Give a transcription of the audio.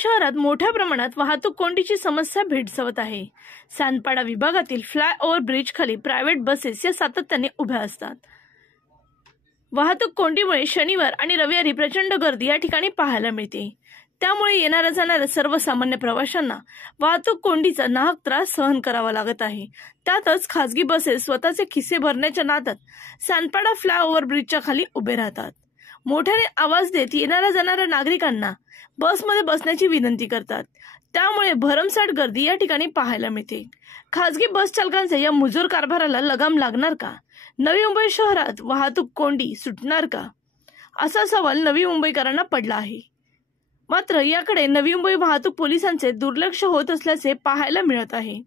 शहरात मोठ्या प्रमाणात वाहतूक कोंडीची समस्या भेडसावत आहे। सांदपाडा विभागातील फ्लायओव्हर ब्रिज खाली प्रायव्हेट बसेस या सातत्याने उभ्या असतात। वाहतूक कोंडीमुळे शनिवार आणि रविवारी प्रचंड गर्दी या ठिकाणी पाहायला मिळते। त्यामुळे येणाऱ्या जाणाऱ्या सर्वसामान्य प्रवाशांना वाहतूक कोंडीचा नाहक त्रास सहन करावा लागत आहे। त्यातच खासगी बसेस स्वतःचे खिसे भरण्याच्या नादात सांदपाडा फ्लायओव्हर ब्रिजच्या खाली उभे राहतात। मोठ्याने आवाज देत येणाऱ्या जाणाऱ्या नागरिकांना बसमध्ये बसण्याची विनंती करतात। त्यामुळे भरमसाठ गर्दी या ठिकाणी पाहायला मिळते। खासगी बस चालकांच्या या मुजोर कारभाराला लगाम लागणार का? नवी मुंबई शहरात वाहतूक कोंडी सुटणार का? असा सवाल नवी मुंबईकरांना पडला आहे। मात्र याकडे नवी मुंबई वाहतूक पोलिसांचे दुर्लक्ष होत असल्याचे पाहायला मिळत आहे।